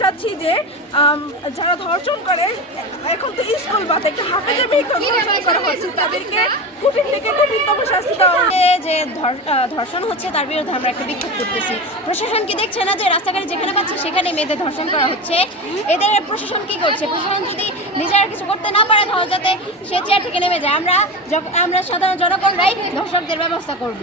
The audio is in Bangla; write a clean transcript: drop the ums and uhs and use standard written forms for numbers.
চাচ্ছি যে যারা ধর্ষণ করে, এখন তো স্কুল বাদে একটা হাফেজের মেয়েকে ধর্ষণ করা হচ্ছে, তাদেরকে কঠিন থেকে কঠিনতম শাস্তি দেওয়া। যে ধর্ষণ হচ্ছে তার বিরুদ্ধে আমরা একটা বিক্ষোভ করতেছি। প্রশাসন কি দেখছে না যে রাস্তাঘাটে যেখানে পাচ্ছে সেখানে মেয়েদের ধর্ষণ করা হচ্ছে? এদের প্রশাসন কি করছে? প্রশাসন যদি নিজেরা কিছু করতে না পারে তাহলে যাতে সে চেয়ার থেকে নেমে যায়। আমরা সাধারণ জনগণরাই ধর্ষকদের ব্যবস্থা করব।